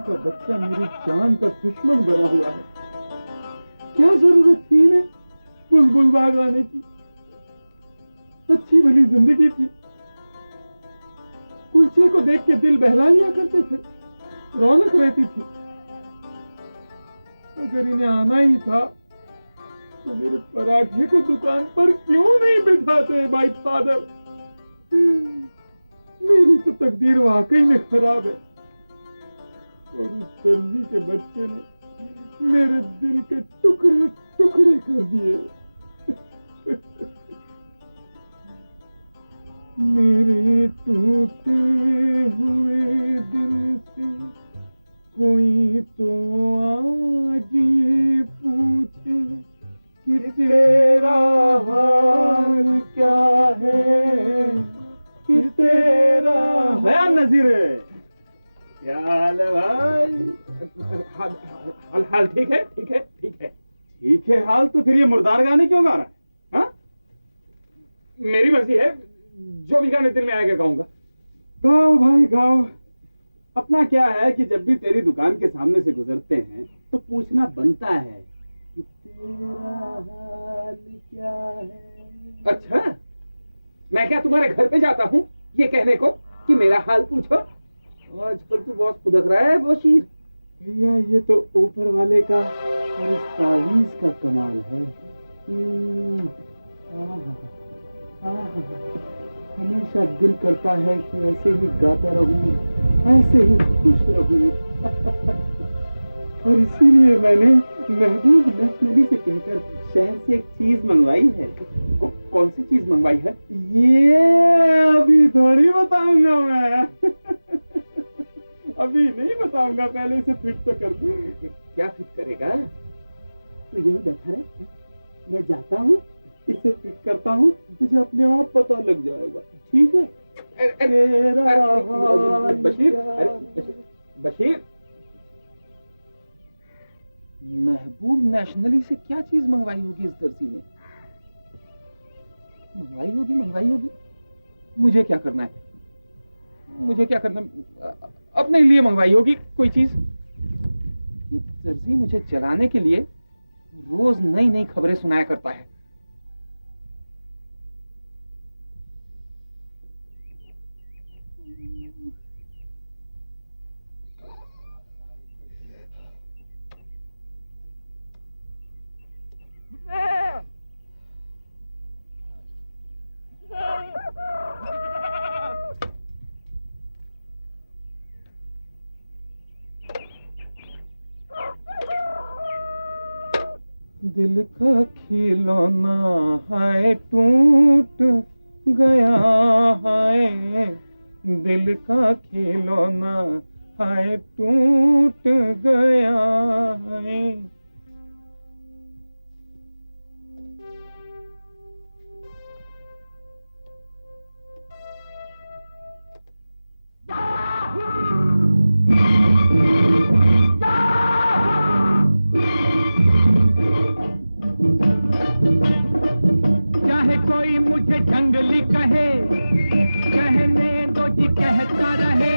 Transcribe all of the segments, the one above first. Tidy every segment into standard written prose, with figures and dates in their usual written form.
का बच्चा मेरी जान का दुश्मन बना हुआ है। क्या जरूरत थी इन्हें बुलबुल बाग आने की? अच्छी भली जिंदगी थी, कुलचे को देख के दिल बहला लिया करते थे, रौनक रहती थी। अगर इन्हें आना ही था तो मेरे पराठे को दुकान पर क्यों नहीं बिठाते माय फादर? मेरी तो तकदीर वाकई में खराब है और उस दर्जी के बच्चे ने मेरे दिल के टुकड़े टुकड़े कर दिए। मेरे टूटे हुए दिल से कोई तो आज ये पूछे कि तेरा हाल क्या है, कि तेरा बयान नजीर है। क्या हाल है भाई? हाल ठीक है, ठीक है, ठीक है, ठीक है हाल। तो फिर ये मुर्दार गाने क्यों गा रहा है? हाँ? मेरी मर्जी है, जो भी गाने दिल में आएगा गाऊंगा। गाओ भाई गाओ। अपना क्या है कि जब भी तेरी दुकान के सामने से गुजरते हैं तो पूछना बनता है कि तेरा हाल क्या है। अच्छा, मैं क्या तुम्हारे घर पे जाता हूँ ये कहने को कि मेरा हाल पूछो? आजकल तू बहुत खुदक रहा है बशीर। भैया ये तो ऊपर वाले का और इस तावीज का कमाल है। हमेशा दिल करता है कि ऐसे ही गाता रहूं, ऐसे ही खुश रहूं। और इसीलिए मैंने महबूब नेशनली से कहकर शहर से एक चीज मंगवाई है। कौन सी चीज मंगवाई है? ये अभी थोड़ी बताऊंगा मैं। अभी नहीं बताऊंगा, पहले इसे फिट तो कर दूं। क्या फिट करेगा? तो यही बैठा रहे, मैं जाता हूँ, इसे फिट करता हूँ, तुझे अपने आप पता लग जाएगा। ठीक है? बशीर, बशीर, महबूब नेशनली से क्या चीज मंगवाई होगी इस दर्जी ने? मंगवाई होगी। मुझे क्या करना है? मुझे क्या करना? अपने लिए मंगवाई होगी कोई चीज। ये दर्जी मुझे जलाने के लिए रोज नई नई खबरें सुनाया करता है। दिल का खिलौना है टूट गया है, दिल का खिलौना है टूट गया है। चाहे कोई मुझे जंगली कहे, कहने दो जी कहता रहे,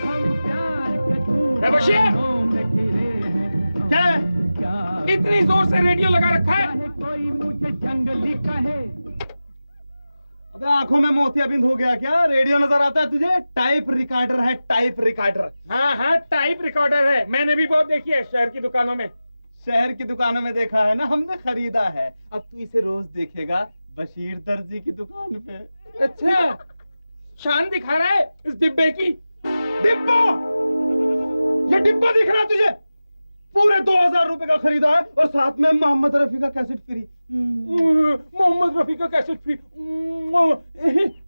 हम प्यार के धूमों में घिरे हैं। क्या इतनी जोर से रेडियो लगा रखा है? चाहे कोई मुझे जंगली कहे। अबे आंखों में मोतियाबिंद हो गया क्या? रेडियो नजर आता है तुझे? टाइप रिकॉर्डर है, टाइप रिकॉर्डर। हाँ हाँ, टाइप रिकॉर्डर है, मैंने भी बहुत देखी है शहर की दुकानों में। शहर की दुकानों में देखा है ना, हमने खरीदा है। अब तू इसे रोज देखेगा बशीर दर्जी की दुकान पे। अच्छा, शान दिखा रहा है इस डिब्बे की। डिब्बा? ये डिब्बा दिख रहा है तुझे? पूरे 2000 रुपए का खरीदा है और साथ में मोहम्मद रफी का कैसेट फ्री। मोहम्मद रफी का कैसेट फ्री?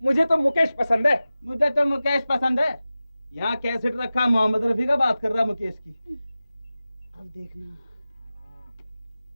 मुझे तो मुकेश पसंद है। मुझे तो मुकेश पसंद है। यहाँ कैसेट रखा मोहम्मद रफी का, बात कर रहा मुकेश की। अब देखना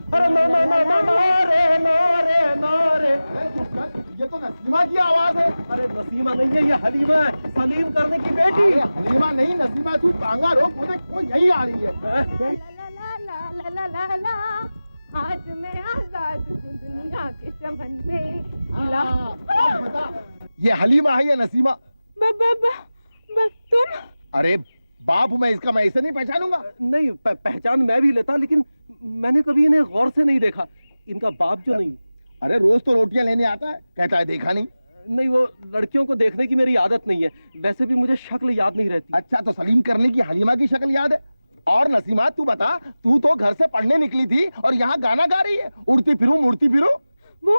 अरे no no no no no रे नो रे नो रे। ये तो नसीमा की आवाज है। अरे नसीमा नहीं है, ये हलीमा है, सलीम करने की बेटी। अरे हलीमा नहीं नसीमा, तू टांगा रोक, मुझे वो यही आ रही है। ला ला ला ला ला ला ला, आज मैं आजाद हूँ दुनिया के चमन में। ला अब बता, ये हलीमा है या नसीमा? तुम? अरे बाप मैं इसका, मैं इसे नहीं पहचानूंगा। नहीं पहचान मैं भी लेता, लेकिन मैंने कभी इन्हें गौर से नहीं देखा। इनका बाप जो नहीं। अरे रोज तो रोटियां लेने आता है, कहता है देखा नहीं। नहीं, वो लड़कियों को देखने की मेरी आदत नहीं है, वैसे भी मुझे शक्ल याद नहीं रहती। अच्छा तो सलीम करने की हलीमा की शक्ल याद है। और नसीमा तू बता, तू तो घर से पढ़ने निकली थी और यहाँ गाना गा रही है, उड़ती फिरूं मुड़ती फिरूं। वो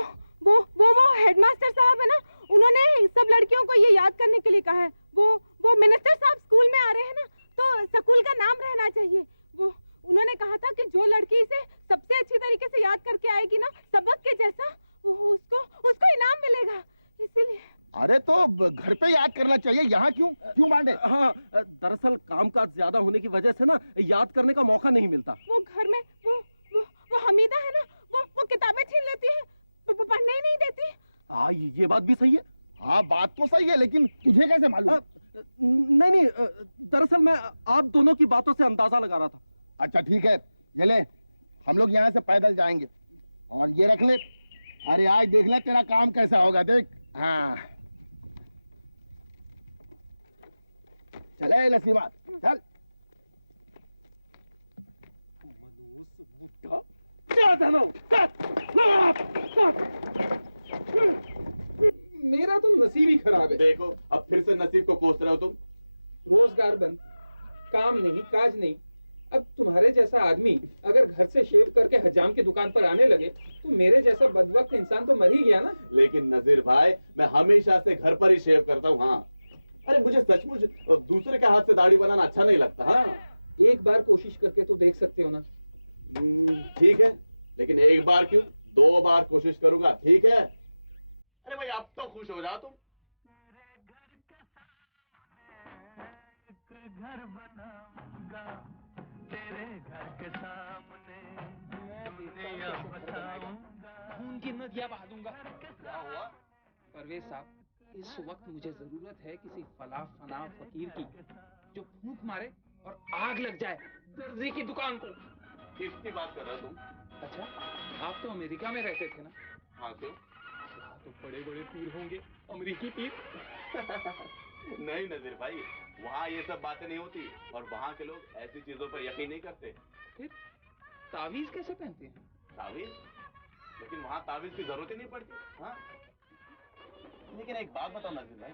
हेडमास्टर साहब है ना, उन्होंने सब लड़कियों को ये याद करने के लिए कहा है। वो मिनिस्टर साहब स्कूल में आ रहे हैं ना, तो स्कूल का नाम रहना चाहिए। वो उन्होंने कहा था कि जो लड़की इसे सबसे अच्छी तरीके से याद करके आएगी ना, सबक के जैसा, उसको इनाम मिलेगा, इसीलिए। अरे तो घर पे याद करना चाहिए, यहाँ क्यों मांडे? हाँ, दरअसल कामकाज ज्यादा होने की वजह से ना याद करने का मौका नहीं मिलता। वो घर में वो हमीदा है ना, वो किताबें छीन लेती है, पढ़ने ही नहीं देती। हाँ ये बात भी सही है। हाँ बात तो सही है, लेकिन तुझे कैसे मालूम? नहीं, दरअसल मैं आप दोनों की बातों से अंदाजा लगा रहा था। अच्छा ठीक है, ये ले, हम लोग यहाँ से पैदल जाएंगे, और ये रख ले। अरे आज देख ले तेरा काम कैसा होगा, देख। हाँ चले नसीमा, चल। मेरा तो नसीब ही खराब है। देखो अब फिर से नसीब को कोस रहे हो तुम। रोजगार बंद, काम नहीं, काज नहीं। अब तुम्हारे जैसा आदमी अगर घर से शेव करके हजाम की दुकान पर आने लगे तो मेरे जैसा बदबख्त इंसान तो मर ही गया ना। लेकिन नजीर भाई, मैं हमेशा से घर पर ही शेव करता हूँ। हाँ, अरे मुझे सचमुच दूसरे के हाथ से दाढ़ी बनाना अच्छा नहीं लगता। हाँ, एक बार कोशिश करके तो देख सकते हो ना। ठीक है, लेकिन एक बार क्यों, 2 बार कोशिश करूंगा, ठीक है? अरे भाई अब तो खुश हो जाओ तुम। घर बनाऊंगा तेरे घर के सामने, खून की नदियां बहा दूंगा। क्या हुआ? परवेज साहब, इस वक्त मुझे जरूरत है किसी फला फना फकीर की जो फूंक मारे और आग लग जाए दर्जी की दुकान को। किसकी बात कर रहे हो तुम? अच्छा, आप तो अमेरिका में रहते थे ना? हाँ क्यों? यहाँ तो बड़े बड़े पीर होंगे, अमेरिकी पीर। नहीं नजीर भाई, वहाँ ये सब बातें नहीं होती, और वहाँ के लोग ऐसी चीजों पर यकीन नहीं करते। फिर तावीज कैसे पहनते हैं? तावीज? लेकिन वहाँ तावीज की जरूरत ही नहीं पड़ती। हाँ, लेकिन एक बात बताओ नजीर भाई,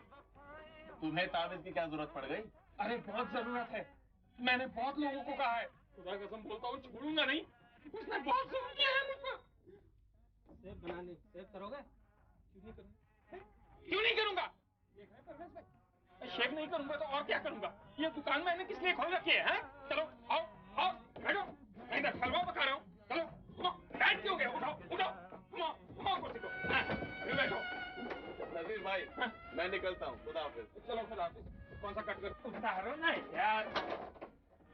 तुम्हें तावीज की क्या जरूरत पड़ गई? अरे बहुत जरूरत है, मैंने बहुत लोगों को कहा है, खुदा कसम बोलता हूँ छोड़ूंगा नहीं, उसने बहुत जुल्म किया है मुझ पर। सेव बनाने, सेव करोगे? क्यों नहीं करूंगा? क्यों नहीं करूंगा? देख रहे परवेज भाई, शेव नहीं करूंगा तो और क्या करूंगा? ये दुकान मैंने किस लिए खोल रखी है? चलो आओ आओ बैठो, मैं इधर हलवा पका रहा हूँ। चलो बैठ क्यों गए? उठाओ उठाओ, घुमाओ कुर्सी को। अरे बैठो। नजीर भाई, मैं निकलता हूँ, खुदा हाफिज। चलो खुदा हाफिज। कौन सा कट कर? बता रहा हूँ ना यार।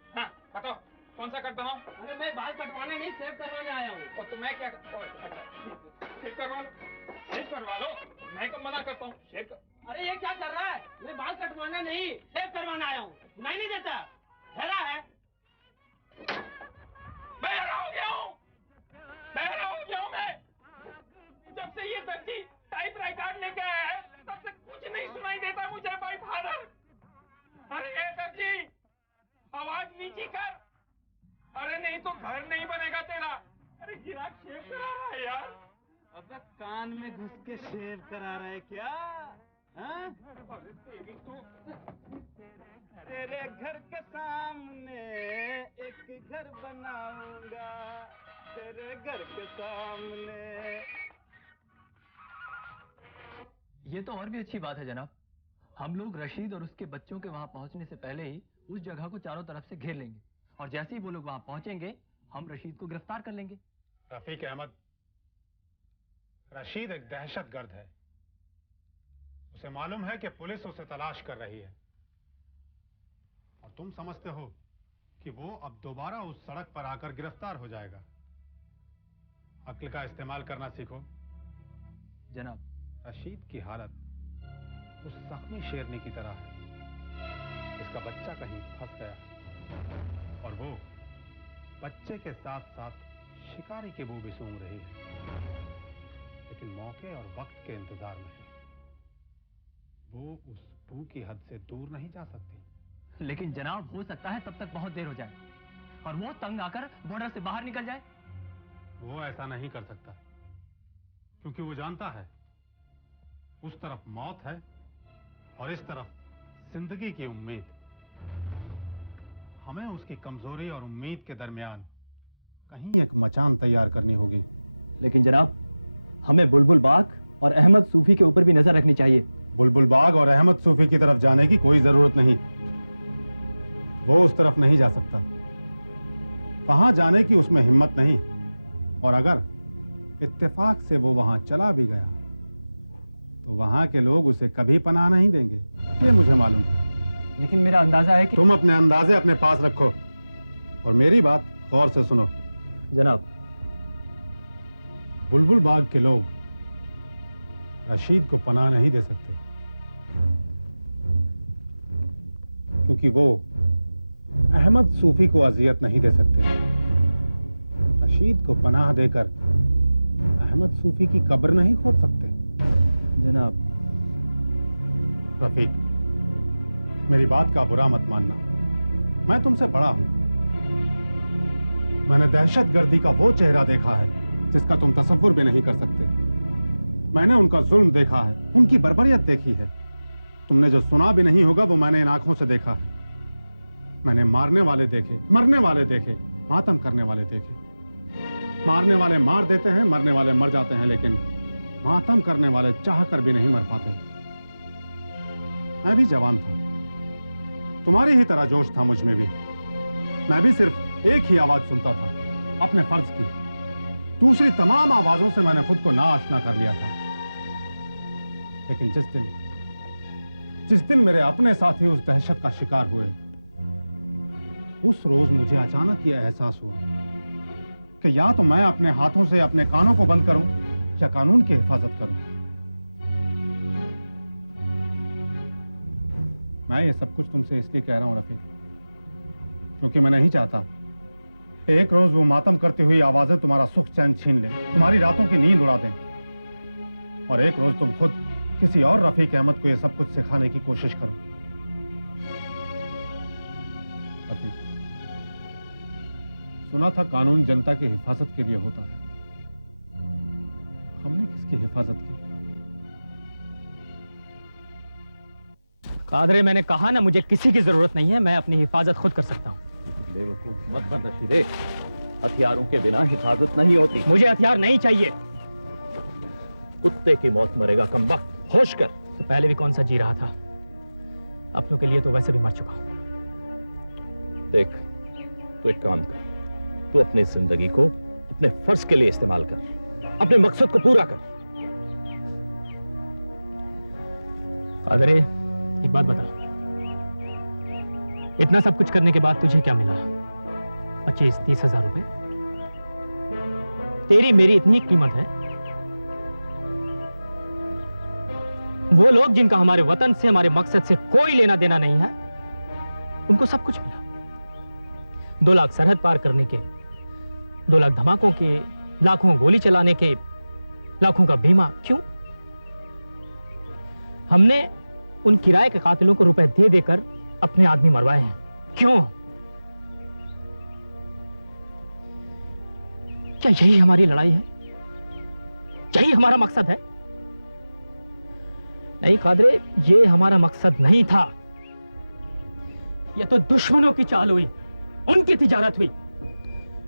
हाँ बताओ, कौन सा कट बनाओ? अरे मैं बाल कटवाने नहीं, सेव करवाने आया हूँ। और तो मैं क्या? अच्छा शेव करवा लो, शेव करवा लो। मैं कब मना करता हूँ? शेव कर। अरे ये क्या कर रहा है? मैं बाल कटवाना नहीं, शेव करवाना आया हूँ। सुनाई नहीं देता? ठहरा है? बहरा हो गया हूँ, बहरा हो गया हूँ मैं। जब से ये दर्जी टाइपराइटर लेके आया है, तब से कुछ नहीं सुनाई देता मुझे भाई फादर। अरे ये दर्जी, आवाज नीची कर, अरे नहीं तो घर नहीं बनेगा तेरा। अरे गिराक शेव करा रहा है यार। अबे कान में घुस के शेव करा रहा है क्या? हाँ? अरे तेरी तो तेरे घर के सामने एक घर बनाऊंगा, तेरे घर के सामने। ये तो और भी अच्छी बात है जनाब। हम लोग रशीद और उसके बच्चों के वहां पहुंचने से पहले ही उस जगह को चारों तरफ से घेर लेंगे, और जैसे ही वो लोग वहां पहुंचेंगे हम रशीद को गिरफ्तार कर लेंगे। रफीक अहमद, रशीद एक दहशतगर्द है। उसे मालूम है कि पुलिस उसे तलाश कर रही है, और तुम समझते हो कि वो अब दोबारा उस सड़क पर आकर गिरफ्तार हो जाएगा। अक्ल का इस्तेमाल करना सीखो। जनाब। रशीद की हालत उस जख्मी शेरनी की तरह है। इसका बच्चा कहीं फंस गया है और वो बच्चे के साथ साथ शिकारी की बू भी सूंघ रही है, लेकिन मौके और वक्त के इंतजार में है। वो उस बू की हद से दूर नहीं जा सकती। लेकिन जनाब, हो सकता है तब तक बहुत देर हो जाए और वो तंग आकर बॉर्डर से बाहर निकल जाए। वो ऐसा नहीं कर सकता, क्योंकि वो जानता है उस तरफ मौत है और इस तरफ जिंदगी की उम्मीद। हमें उसकी कमजोरी और उम्मीद के दरमियान कहीं एक मचान तैयार करनी होगी। लेकिन जनाब, हमें बुलबुल बाग और अहमद सूफी के ऊपर भी नजर रखनी चाहिए। बुलबुल बाग और अहमद सूफी की तरफ जाने की कोई जरूरत नहीं। वो उस तरफ नहीं जा सकता, वहां जाने की उसमें हिम्मत नहीं, और अगर इत्तेफाक से वो वहां चला भी गया तो वहां के लोग उसे कभी पनाह नहीं देंगे, ये मुझे मालूम है। लेकिन मेरा अंदाजा है कि तुम अपने अंदाजे अपने पास रखो और मेरी बात गौर से सुनो। जनाब। बुलबुल बाग के लोग रशीद को पनाह नहीं दे सकते, क्योंकि वो अहमद सूफी को अजियत नहीं दे सकते। रशीद को पनाह देकर अहमद सूफी की कब्र नहीं खोद सकते। जनाब। रफीक, मेरी बात का बुरा मत मानना, मैं तुमसे बड़ा हूं। मैंने दहशतगर्दी का वो चेहरा देखा है जिसका तुम तसव्वुर भी नहीं कर सकते। मैंने उनका जुल्म देखा है, उनकी बर्बरियत देखी है। तुमने जो सुना भी नहीं होगा वो मैंने इन आंखों से देखा है। मैंने मारने वाले देखे, मरने वाले देखे, मातम करने वाले देखे। मारने वाले मार देते हैं, मरने वाले मर जाते हैं, लेकिन मातम करने वाले चाह कर भी नहीं मर पाते। मैं भी जवान था, तुम्हारी ही तरह जोश था मुझ में भी। मैं भी सिर्फ एक ही आवाज सुनता था, अपने फर्ज की। दूसरी तमाम आवाजों से मैंने खुद को नाआशना कर लिया था। लेकिन जिस दिन मेरे अपने साथी उस दहशत का शिकार हुए, उस रोज मुझे अचानक यह एहसास हुआ कि या तो मैं अपने हाथों से अपने कानों को बंद करूं या कानून की हिफाजत करूं। मैं ये सब कुछ तुमसे इसलिए कह रहा हूं रफीक, क्योंकि मैं नहीं चाहता एक रोज वो मातम करती हुई आवाजें तुम्हारा सुख चैन छीन लें, तुम्हारी रातों की नींद उड़ा दें, और एक रोज तुम खुद किसी और रफीक अहमद को ये सब कुछ सिखाने की कोशिश करो। रफीक, सुना था कानून जनता की हिफाजत के लिए होता है। हमने किसकी हिफाजत की? कादरे, मैंने कहा ना, मुझे किसी की जरूरत नहीं है, मैं अपनी हिफाजत खुद कर सकता हूँ। बेवकूफ मत बन रशीदे, हथियारों के बिना हिफाजत नहीं होती। मुझे हथियार नहीं चाहिए। कुत्ते की मौत मरेगा कमबख्त, होश कर। तो पहले भी कौन सा जी रहा था, अपनों के लिए तो वैसे भी मर चुका हूं। देख, तू एक काम कर, तू अपनी जिंदगी को अपने फर्ज के लिए इस्तेमाल कर, अपने मकसद को पूरा कर। कादरे, एक बात बता, इतना सब कुछ करने के बाद तुझे क्या मिला? 25-30 हजार रुपए? तेरी मेरी इतनी कीमत है? वो लोग जिनका हमारे वतन से, हमारे मकसद से कोई लेना देना नहीं है, उनको सब कुछ मिला। 2 लाख सरहद पार करने के, 2 लाख धमाकों के, लाखों गोली चलाने के, लाखों का बीमा। क्यों? हमने उन किराए के कातिलों को रुपए दे देकर अपने आदमी मरवाए हैं। क्यों? क्या यही हमारी लड़ाई है? यही हमारा मकसद है? नहीं कादरे, ये हमारा मकसद नहीं था। ये तो दुश्मनों की चाल हुई, उनकी तिजारत हुई।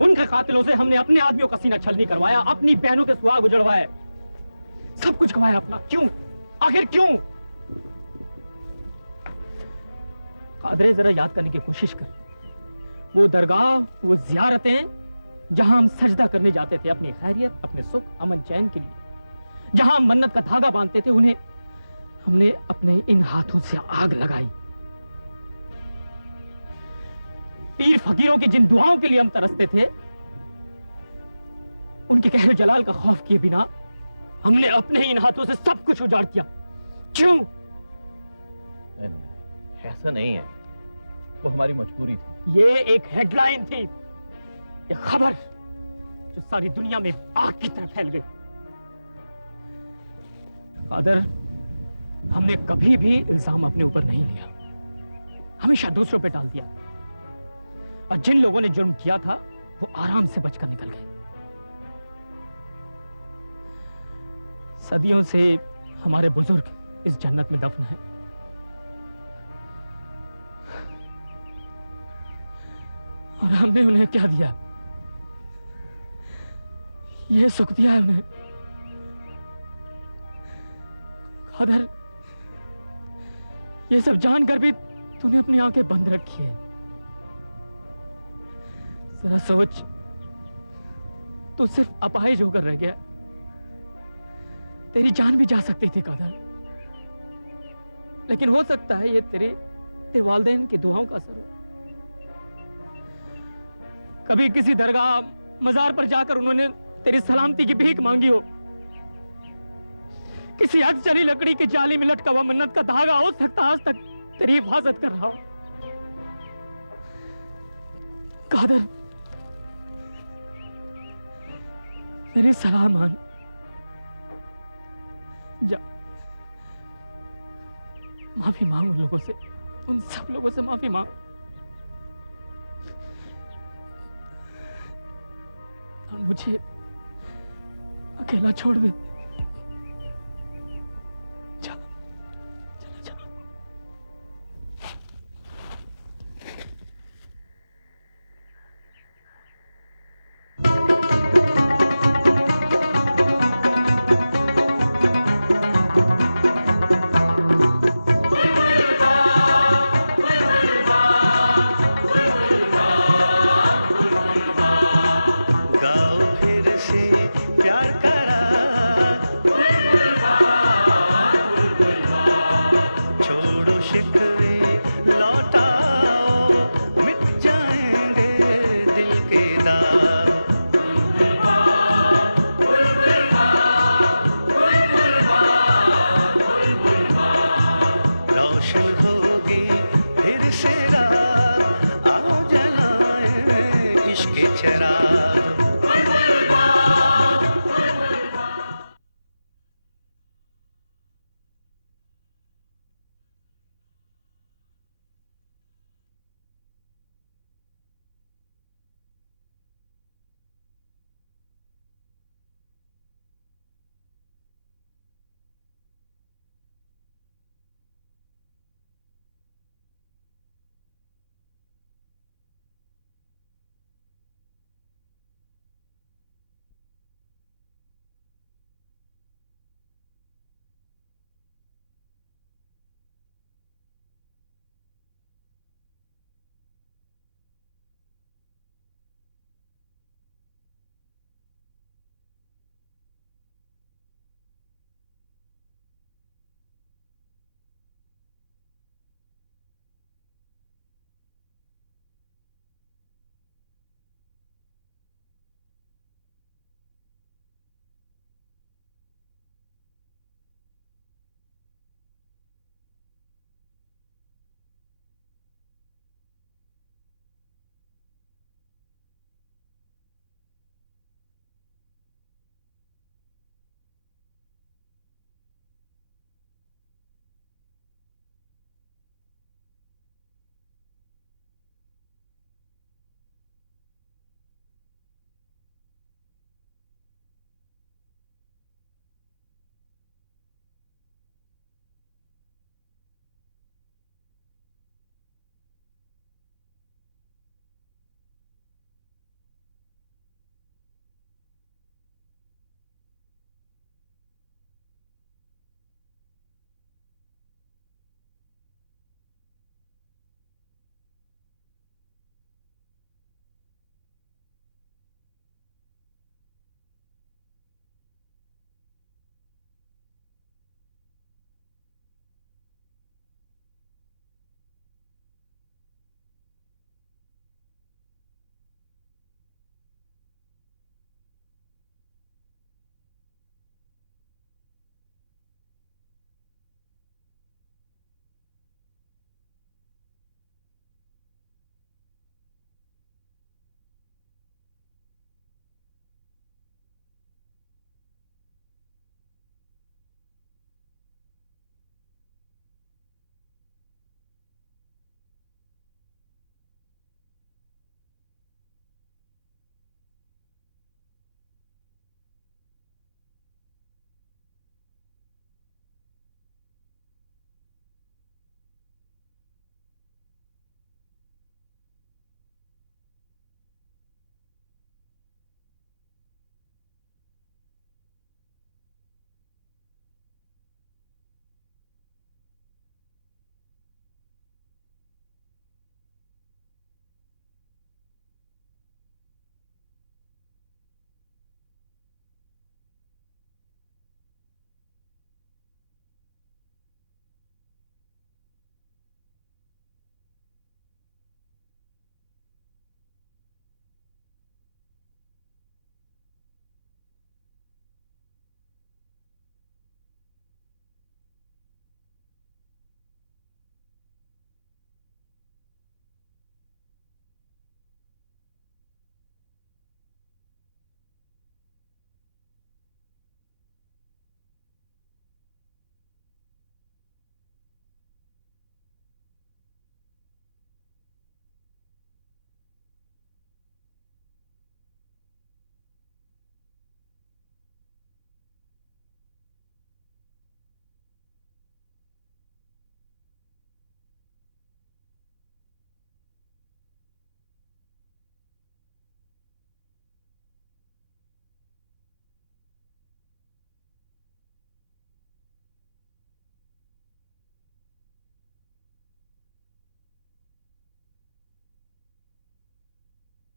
उनके कातिलों से हमने अपने आदमियों का सीना छलनी करवाया, अपनी बहनों के सुहाग उजड़वाए, सब कुछ गवाया अपना। क्यों? आखिर क्यों? कादरे, जरा याद करने की कोशिश कर, वो दरगाह, वो जियारतें जहां हम सजदा करने जाते थे अपनी खैरियत, अपने सुख, अमन, चैन के लिए, जहां हम मन्नत का धागा बांधते थे, उन्हें हमने अपने इन हाथों से आग लगाई। पीर फकीरों की जिन दुआओं के लिए हम तरसते थे, उनके कहर जलाल का खौफ किए बिना हमने अपने ही इन हाथों से सब कुछ उजाड़ दिया। क्यों? नहीं, नहीं, ऐसा नहीं है, वो हमारी मजबूरी थी। ये एक हेडलाइन थी, ये खबर जो सारी दुनिया में आग की तरह फैल गई। कादर, हमने कभी भी इल्जाम अपने ऊपर नहीं लिया, हमेशा दूसरों पे टाल दिया, और जिन लोगों ने जुर्म किया था वो आराम से बचकर निकल गए। सदियों से हमारे बुजुर्ग इस जन्नत में दफन हैं। और हमने उन्हें क्या दिया? ये सुख दिया है उन्हें। कादर, ये सब जानकर भी तूने अपनी आंखें बंद रखी है। जरा सोच, तू सिर्फ अपाहिज होकर रह गया, तेरी जान भी जा सकती थी कादर। लेकिन हो सकता है ये तेरे वालिदैन की दुआओं का असर हो। कभी किसी दरगाह मजार पर जाकर उन्होंने तेरी सलामती की भीख मांगी हो, किसी हद चली लकड़ी की जाली में लटका हुआ मन्नत का धागा हो सकता आज तक तेरी हिफाजत कर रहा हो। कादर, मेरी सलाह मान, जा माफी मांग उन लोगों से, उन सब लोगों से माफी मांग, और मुझे अकेला छोड़ दे।